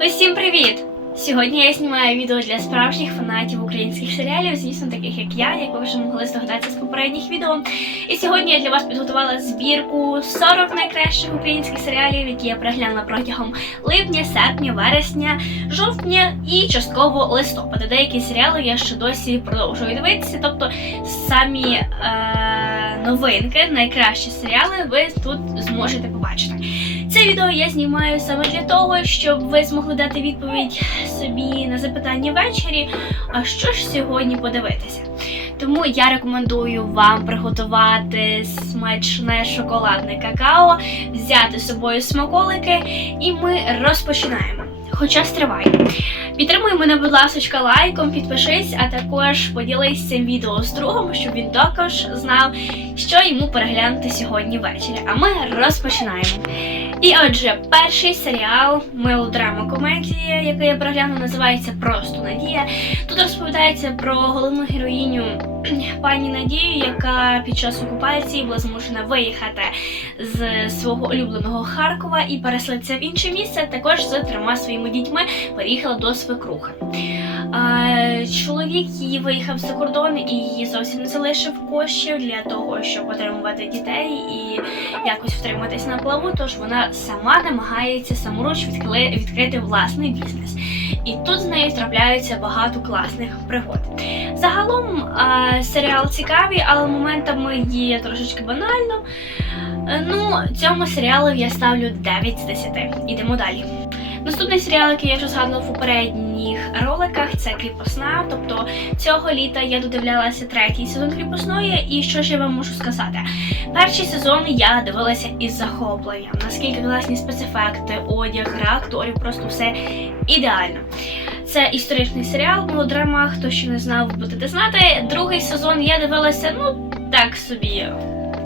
Усім привіт! Сьогодні я знімаю відео для справжніх фанатів українських серіалів, звісно, таких як я, як ви вже могли здогадатися з попередніх відео. І сьогодні я для вас підготувала збірку 40 найкращих українських серіалів, які я переглянула протягом липня, серпня, вересня, жовтня і частково листопада. Деякі серіали я ще досі продовжую дивитися, тобто самі е- новинки, найкращі серіали ви тут зможете побачити. Відео я знімаю саме для того, щоб ви змогли дати відповідь собі на запитання ввечері, а що ж сьогодні подивитися. Тому я рекомендую вам приготувати смачне шоколадне какао, взяти з собою смаколики, і ми розпочинаємо. Хоча стривай. Підтримуй мене, будь ласка, лайком, підпишись, а також поділись цим відео з другом, щоб він також знав, що йому переглянути сьогодні ввечері. А ми розпочинаємо. І отже, перший серіал мелодрама комедія, який я перегляну, називається Просто Надія. Тут розповідається про головну героїню пані Надію, яка під час окупації була змушена виїхати з свого улюбленого Харкова і переселитися в інше місце. Також з трьома своїми дітьми переїхала до свекрухи. Чоловік її виїхав за кордон і її зовсім не залишив коштів для того, щоб отримувати дітей і якось втриматись на плаву. Тож вона сама намагається саморуч відкрити власний бізнес. І тут з нею трапляються багато класних пригод. Загалом серіал цікавий, але моментами є трошечки банально. Е, Ну, цьому серіалу я ставлю 9 з 10. Ідемо далі. Наступний серіал, який я вже згадувала в попередніх роликах, це кріпосна. Тобто цього літа я додивлялася третій сезон кріпосної, і що ж я вам можу сказати? Перший сезон я дивилася із захопленням. Наскільки класні спецефекти, одяг, гра акторів, просто все ідеально. Це історичний серіал, мелодрама. Хто ще не знав, будете знати. Другий сезон я дивилася, ну так собі.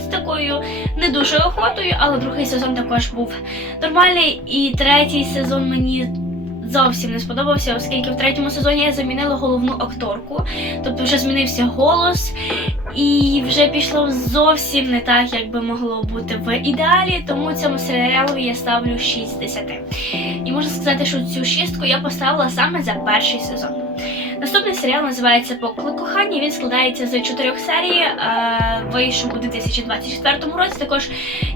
З такою не дуже охотою, але другий сезон також був нормальний. І третій сезон мені зовсім не сподобався, оскільки в третьому сезоні я замінила головну акторку. Тобто вже змінився голос, і вже пішло зовсім не так, як би могло бути в ідеалі. Тому цьому серіалу я ставлю 6 з 10. І можу сказати, що цю шістку я поставила саме за перший сезон. Наступний серіал називається Поклик кохання. Він складається з чотирьох серій. е, Вийшов у 2024 році. Також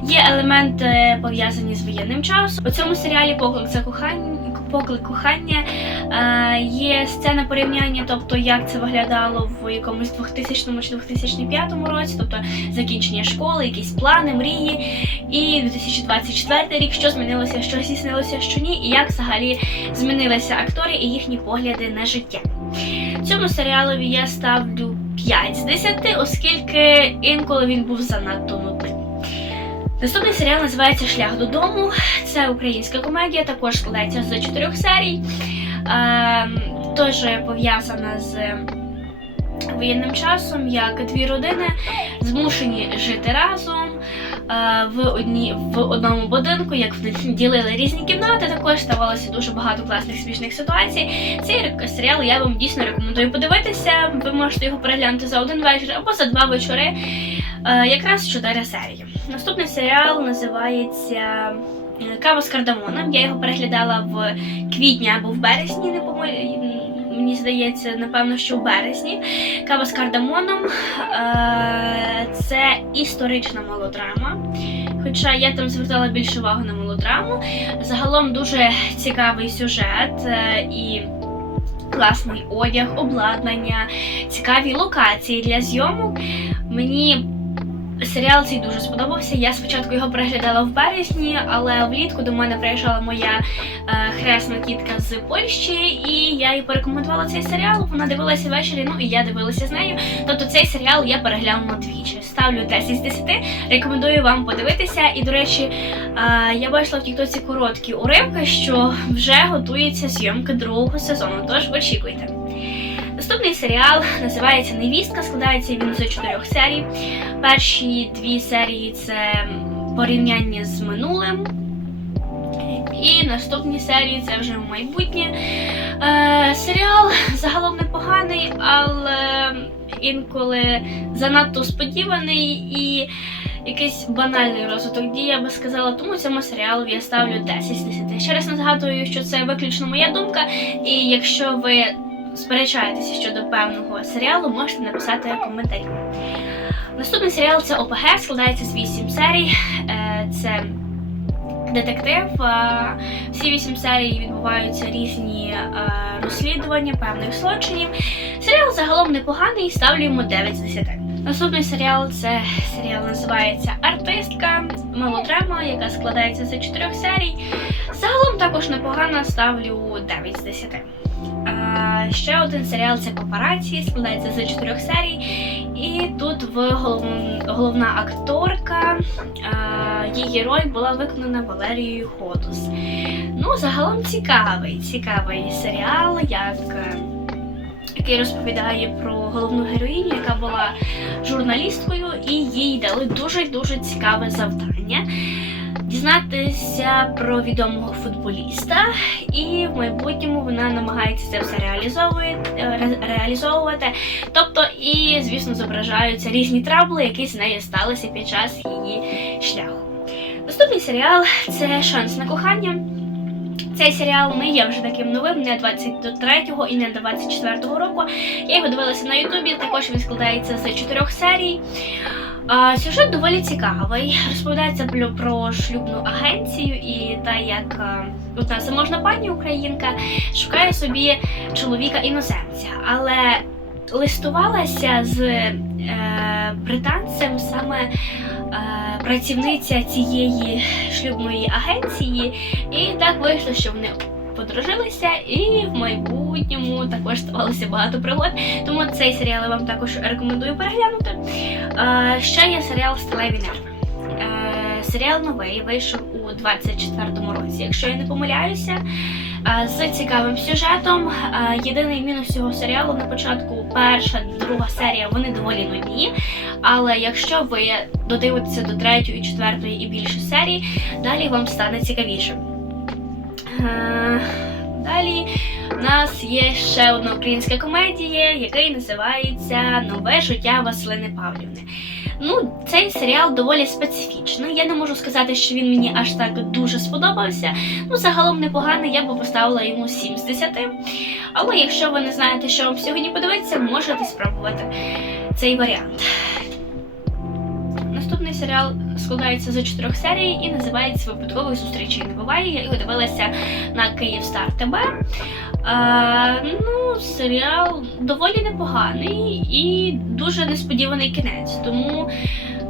є елементи пов'язані з воєнним часом. У цьому серіалі Поклик за кохання. Поклик кохання е, є сцена порівняння, тобто як це виглядало в якомусь 2000 чи 2005 році, тобто закінчення школи, якісь плани, мрії. І 2024 рік, що змінилося, що здійснилося, що ні, і як взагалі змінилися актори і їхні погляди на життя. Цьому серіалові я ставлю 5 з 10, оскільки інколи він був занадто нудним. Наступний серіал називається Шлях додому. Це українська комедія, також складається з чотирьох серій. Е, Теж пов'язана з воєнним часом, як дві родини змушені жити разом в, одні, в одному будинку, як вони ділили різні кімнати. Також ставалося дуже багато класних смішних ситуацій. Цей серіал я вам дійсно рекомендую подивитися. Ви можете його переглянути за один вечір або за два вечори. Е, якраз чотири серії. Наступний серіал називається е, Кава з кардамоном. Я його переглядала в квітні або в березні, не помилю. Мені здається, напевно, що в березні. Кава з кардамоном е, це історична мелодрама. Хоча я там звертала більше увагу на мелодраму. Загалом дуже цікавий сюжет е, і класний одяг, обладнання, цікаві локації для зйомок. Мені серіал цей дуже сподобався. Я спочатку його переглядала в березні, але влітку до мене приїжджала моя е, хресна тітка з Польщі, і я їй порекомендувала цей серіал. Вона дивилася ввечері, ну і я дивилася з нею. Тобто цей серіал я переглянула двічі. Ставлю 10 з 10. Рекомендую вам подивитися. І, до речі, е, я бачила в Тіктоці короткі уривки, що вже готується зйомка другого сезону. Тож очікуйте. Наступний серіал називається Невістка. Складається він з чотирьох серій. Перші дві серії це порівняння з минулим. І наступні серії це вже майбутнє. Е, серіал загалом непоганий, але інколи занадто сподіваний і якийсь банальний розвиток дій, я би сказала, тому цьому серіалу я ставлю 10 з 10. Ще раз не згадую, що це виключно моя думка, і якщо ви сперечаєтеся щодо певного серіалу, можете написати коментарі. Наступний серіал це ОПГ, складається з 8 серій. Е, Це детектив. Е, Всі 8 серій відбуваються різні е, розслідування певних злочинів. Серіал загалом непоганий, ставлю йому 9 з 10. Наступний серіал це серіал називається Артистка, мелодрама, яка складається з 4 серій. Загалом також непогано, ставлю 9 з 10. Ще один серіал це Папараці, складається з 4 серій. І тут в голов... головна акторка, її роль була виконана Валерією Ходус. Ну, загалом цікавий, цікавий серіал, як, який розповідає про головну героїню, яка була журналісткою, і їй дали дуже-дуже цікаве завдання. Дізнатися про відомого футболіста, і в майбутньому вона намагається це все е, реалізовувати. Тобто, і, звісно, зображаються різні трабли, які з нею сталися під час її шляху. Наступний серіал це Шанс на кохання. Цей серіал не є вже таким новим, не 23-го і не 24-го року. Я його дивилася на Ютубі. Також він складається з чотирьох серій. Сюжет доволі цікавий. Розповідається про, шлюбну агенцію і та як одна заможна пані українка шукає собі чоловіка іноземця, але листувалася з е, британцем саме е, працівниця цієї шлюбної агенції, і так вийшло, що вони подружилися, і в майбутньому також ставалося багато пригод. Тому цей серіал я вам також рекомендую переглянути. Е, ще є серіал Сталеві нерви. Е, серіал новий вийшов у 24-му році, якщо я не помиляюся. Е, з цікавим сюжетом. Е, єдиний мінус цього серіалу на початку перша, друга серія вони доволі нудні. Але якщо ви додивитеся до третьої, четвертої і більше серій, далі вам стане цікавіше. Е, Далі у нас є ще одна українська комедія, яка називається Нове життя Василини Павлівни. Ну, цей серіал доволі специфічний. Я не можу сказати, що він мені аж так дуже сподобався. Ну, загалом непоганий, я би поставила йому 7 з 10. Але якщо ви не знаєте, що вам сьогодні подивитися, можете спробувати цей варіант. Наступний серіал складається з чотирьох серій і називається Випадкових зустрічей не буває. Я його дивилася на Київстар ТБ. А, ну, серіал доволі непоганий і дуже несподіваний кінець, тому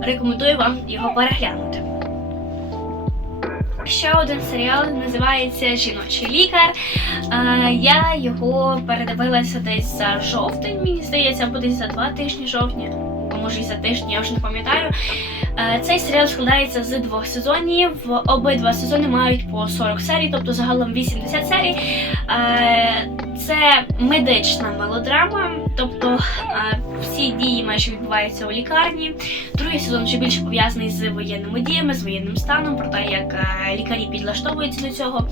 рекомендую вам його переглянути. Ще один серіал називається Жіночий лікар. Я його передивилася десь за жовтень, мені здається, або десь за два тижні жовтня, а може і за тиждень, я вже не пам'ятаю. Е, Цей серіал складається з двох сезонів. Обидва сезони мають по 40 серій, тобто загалом 80 серій. Це медична мелодрама, тобто всі дії майже відбуваються у лікарні. Другий сезон вже більше пов'язаний з воєнними діями, з воєнним станом, про те, як лікарі підлаштовуються до цього.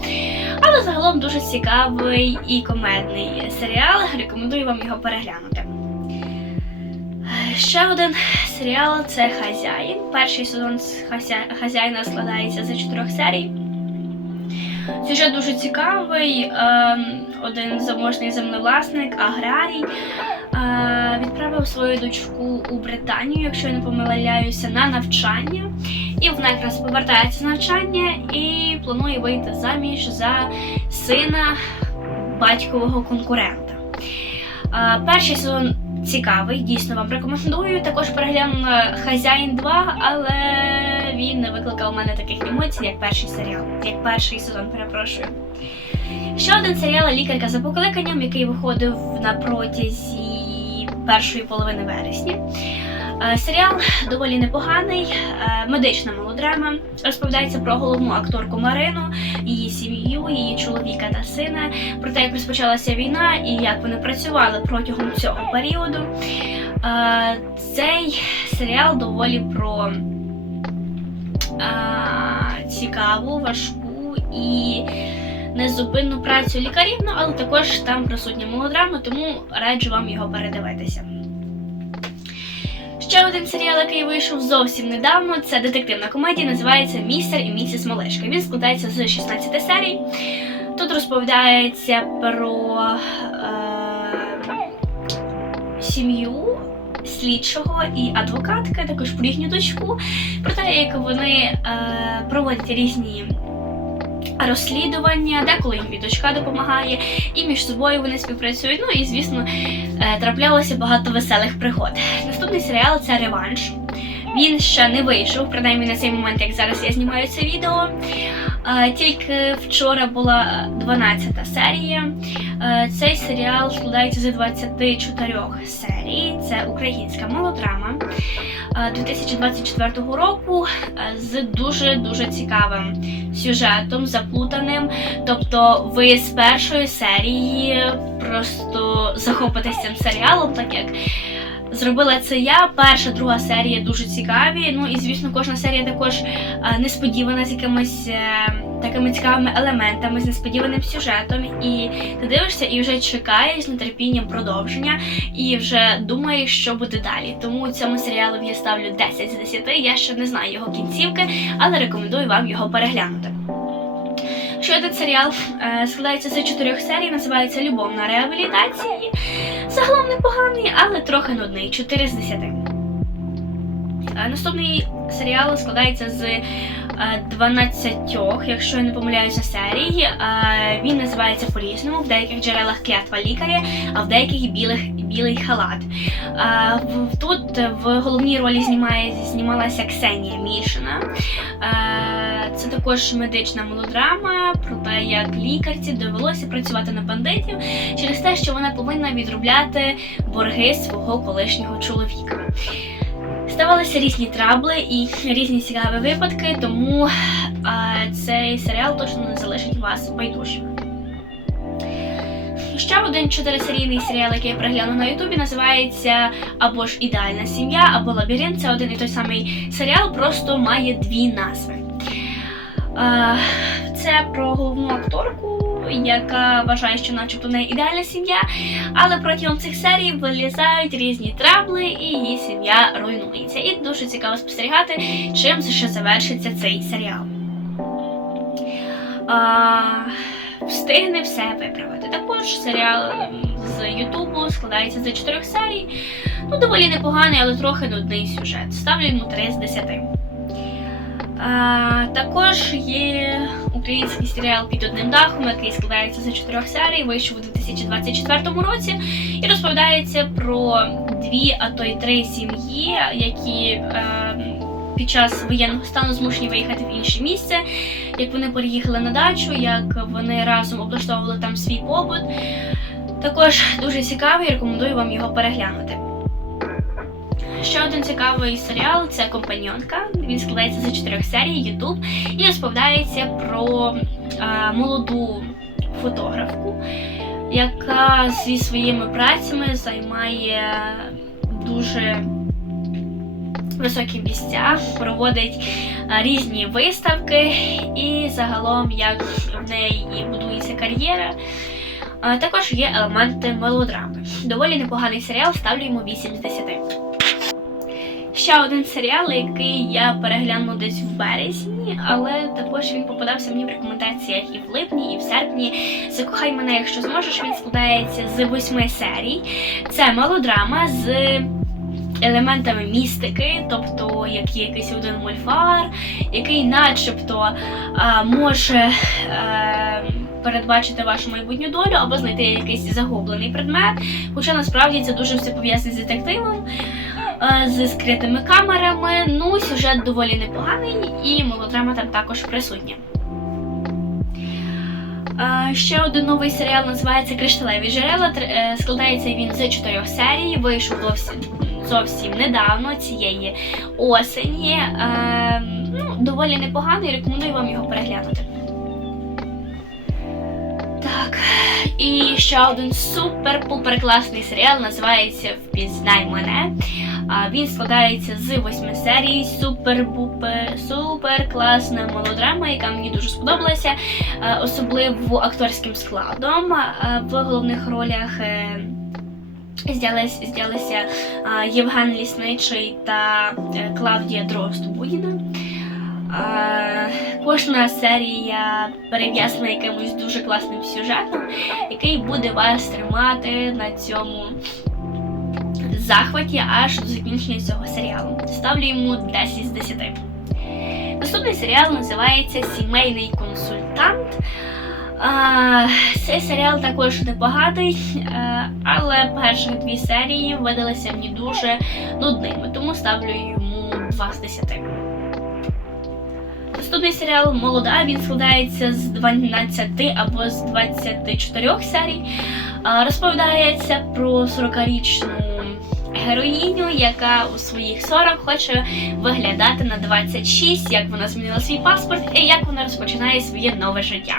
Але загалом дуже цікавий і комедний серіал. Рекомендую вам його переглянути. Ще один серіал це Хазяїн. Перший сезон з «Хазя- хазяїна складається з чотирьох серій. Сюжет дуже цікавий. Один заможний землевласник, аграрій, е, відправив свою дочку у Британію, якщо я не помиляюся, на навчання. І вона якраз повертається з навчання і планує вийти заміж за сина батькового конкурента. Е, Перший сезон цікавий, дійсно вам рекомендую. Також переглянула Хазяїн 2, але він не викликав у мене таких емоцій, як перший серіал, як перший сезон, перепрошую. Ще один серіал Лікарка за покликанням, який виходив на протязі першої половини вересня. Е, Серіал доволі непоганий, е, медична мелодрама. Розповідається про головну акторку Марину, її сім'ю, її чоловіка та сина, про те, як розпочалася війна і як вони працювали протягом цього періоду. Е, Цей серіал доволі про цікаву, важку і незупинну працю лікарів, ну, але також там присутня мелодрама, тому раджу вам його передивитися. Ще один серіал, який вийшов зовсім недавно, це детективна комедія, називається Містер і місіс Малешка. Він складається з 16 серій. Тут розповідається про е, сім'ю слідчого і адвокатка, також про їхню дочку, про те, як вони е, проводять різні розслідування, деколи їм і дочка допомагає, і між собою вони співпрацюють. Ну і звісно, е, траплялося багато веселих пригод. Наступний серіал це реванш. Він ще не вийшов, принаймні на цей момент, як зараз я знімаю це відео. Е, Тільки вчора була 12 серія. Е, Цей серіал складається з 24 серій. Це українська мелодрама е, 2024 року е, з дуже дуже цікавим сюжетом, заплутаним. Тобто, ви з першої серії просто захопитесь цим серіалом, так як зробила це я. Перша, друга серія дуже цікаві. Ну і звісно, кожна серія також е, несподівана з якимись е, такими цікавими елементами, з несподіваним сюжетом. І ти дивишся і вже чекаєш з нетерпінням продовження, і вже думаєш, що буде далі. Тому цьому серіалу я ставлю 10 з 10. Я ще не знаю його кінцівки, але рекомендую вам його переглянути. Ще один серіал е, складається з чотирьох серій, називається Любов на реабілітації. Загалом непоганий, але трохи нудний. 4 з 10. Е, наступний серіал складається з е, 12, якщо я не помиляюся, серій. Е, він називається по-різному. В деяких джерелах клятва лікаря, а в деяких білих, білий халат. Е, тут в головній ролі знімає, знімалася Ксенія Мішина. Е, Це також медична мелодрама про те, як лікарці довелося працювати на бандитів через що вона повинна відробляти борги свого колишнього чоловіка. Ставалися різні трабли і різні цікаві випадки, тому а, цей серіал точно не залишить вас байдужим. Ще один чотирисерійний серіал, який я перегляну на Ютубі, називається або ж Ідеальна сім'я, або Лабіринт. Це один і той самий серіал, просто має дві назви. Це про головну акторку, яка вважає, що начебто в неї ідеальна сім'я, але протягом цих серій вилізають різні трабли, і її сім'я руйнується. І дуже цікаво спостерігати, чим ще завершиться цей серіал. А, встигне все виправити. Також серіал з Ютубу складається з чотирьох серій. Ну, доволі непоганий, але трохи нудний сюжет. Ставлю йому 3 з 10. А, також є український серіал під одним дахом, який складається з чотирьох серій, вийшов у 2024 році, і розповідається про дві, а то й три сім'ї, які е, під час воєнного стану змушені виїхати в інше місце, як вони переїхали на дачу, як вони разом облаштовували там свій побут. Також дуже цікавий, рекомендую вам його переглянути. Ще один цікавий серіал це Компаньонка. Він складається з чотирьох серій Ютуб і розповідається про е, молоду фотографку, яка зі своїми працями займає дуже високі місця, проводить е, різні виставки і загалом як в неї будується кар'єра. Е, Також є елементи мелодрами. Доволі непоганий серіал, ставлю йому 8 з 10. Ще один серіал, який я перегляну десь в березні, але також він попадався мені в рекомендаціях і в липні, і в серпні. Закохай мене, якщо зможеш. Він складається з восьми серій. Це мелодрама з елементами містики, тобто як є якийсь один мульфар, який начебто а, може. е, Передбачити вашу майбутню долю або знайти якийсь загублений предмет. Хоча насправді це дуже все пов'язане з детективом, е, з скритими камерами. Ну, сюжет доволі непоганий, і мелодрама там також присутня. Е, Ще один новий серіал називається Кришталеві джерела. Е, Складається він з чотирьох серій. Вийшов зовсім, недавно цієї осені. Е, Ну, доволі непоганий. Рекомендую вам його переглянути. Так, і ще один супер-пупер класний серіал називається Впізнай мене. Він складається з восьми серій. Супер-пупер, супер класна мелодрама, яка мені дуже сподобалася, е, особливо акторським складом. Е, В головних ролях е, здялися Євген Лісничий та Клавдія Дрозд-Будіна. Кожна серія перев'язана якимось дуже класним сюжетом, який буде вас тримати на цьому захваті аж до закінчення цього серіалу. Ставлю йому 10 з 10. Наступний серіал називається Сімейний консультант. Цей серіал також непоганий, е, але перші дві серії видалися мені дуже нудними, тому ставлю йому 2 з 10. Наступний серіал Молода. Він складається з 12 або з 24 серій. Розповідається про 40-річну героїню, яка у своїх 40 хоче виглядати на 26, як вона змінила свій паспорт і як вона розпочинає своє нове життя.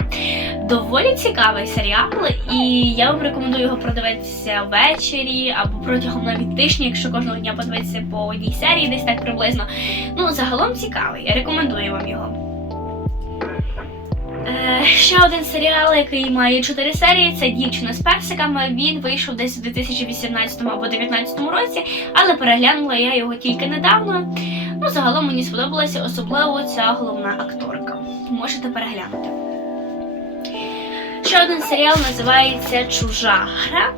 Доволі цікавий серіал, і я вам рекомендую його продивитися ввечері або протягом навіть тижня, якщо кожного дня подивитися по одній серії, десь так приблизно. Ну, загалом цікавий. Я рекомендую вам його. Е, ще один серіал, який має 4 серії, це дівчина з персиками. Він вийшов десь у 2018 або 2019 році, але переглянула я його тільки недавно. Ну, загалом мені сподобалася, особливо ця головна акторка. Можете переглянути. Ще один серіал називається Чужа гра.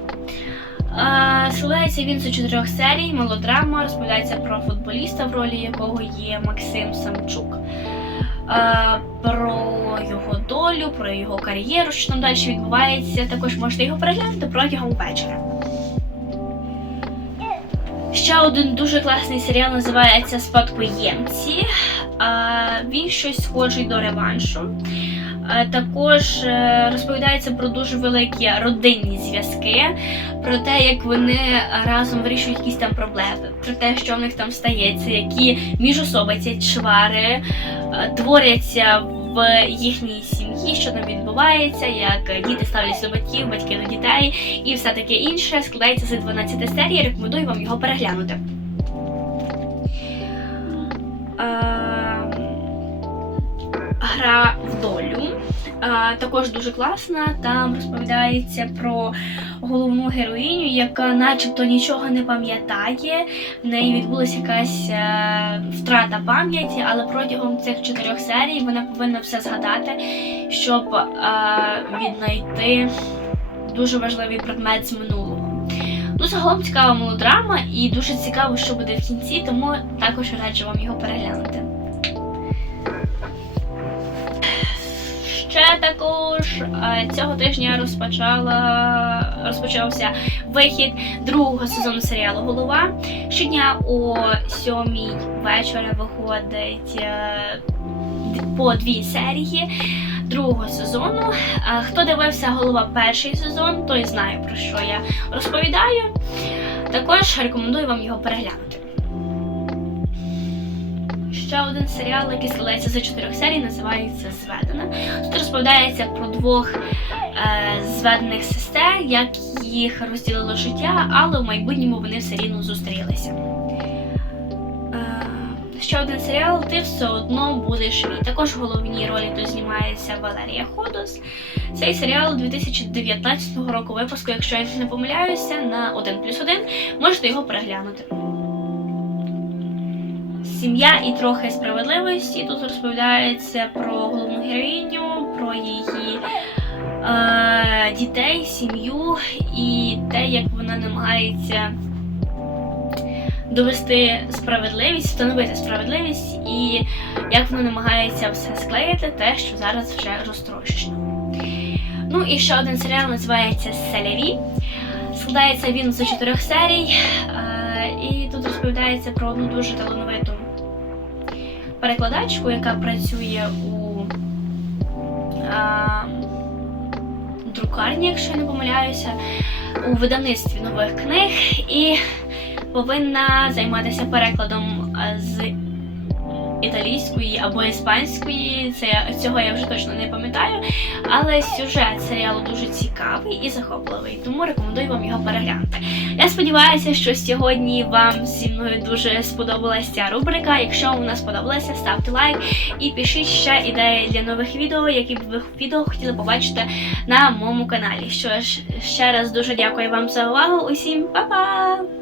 Е, Складається він з чотирьох серій, мелодрама, розповідається про футболіста, в ролі якого є Максим Самчук. Е, Про його долю, про його кар'єру, що там далі відбувається. Також можете його переглянути протягом вечора. Ще один дуже класний серіал називається Спадкоємці. Е, Він щось схожий до реваншу. Е, Також е, розповідається про дуже великі родинні зв'язки, про те, як вони разом вирішують якісь там проблеми, про те, що в них там стається, які міжособиці чвари е, творяться в їхній сім'ї, що там відбувається, як діти ставляться до батьків, батьки до дітей і все таке інше. Складається з 12 серій. Рекомендую вам його переглянути. Гра в долю. Е, Також дуже класна. Там розповідається про головну героїню, яка начебто нічого не пам'ятає. В неї відбулася якась е, втрата пам'яті, але протягом цих чотирьох серій вона повинна все згадати, щоб е, віднайти дуже важливий предмет з минулого. Ну, загалом цікава мелодрама і дуже цікаво, що буде в кінці, тому також раджу вам його переглянути. Ще також е, цього тижня розпочала розпочався вихід другого сезону серіалу Голова. Щодня о сьомій вечора виходить е, по дві серії другого сезону. Е, Хто дивився голова перший сезон, той знає про що я розповідаю. Також рекомендую вам його переглянути. Ще один серіал, який складається за чотирьох серій, називається Зведена. Тут розповідається про двох е, зведених сестер, як їх розділило життя, але в майбутньому вони все рівно зустрілися. Е, ще один серіал Ти все одно будеш мій. Також в головній ролі тут знімається Валерія Ходос. Цей серіал 2019 року випуску, якщо я не помиляюся, на 1 плюс 1 можете його переглянути. Сім'я і трохи справедливості. Тут розповідається про головну героїню, про її е, дітей, сім'ю і те, як вона намагається довести справедливість, встановити справедливість, і як вона намагається все склеїти, те, що зараз вже розтрощено. Ну і ще один серіал називається Селяві. Складається він з чотирьох серій, е, і тут розповідається про одну дуже талановиту перекладачку, яка працює у а, друкарні, якщо я не помиляюся, у видавництві нових книг і повинна займатися перекладом з італійської або іспанської. Це цього я вже точно не пам'ятаю. Але сюжет серіалу дуже цікавий і захопливий, тому рекомендую вам його переглянути. Я сподіваюся, що сьогодні вам зі мною дуже сподобалася ця рубрика. Якщо вона сподобалася, ставте лайк і пишіть ще ідеї для нових відео, які б ви відео хотіли побачити на моєму каналі. Що ж, ще раз дуже дякую вам за увагу. Усім па-па!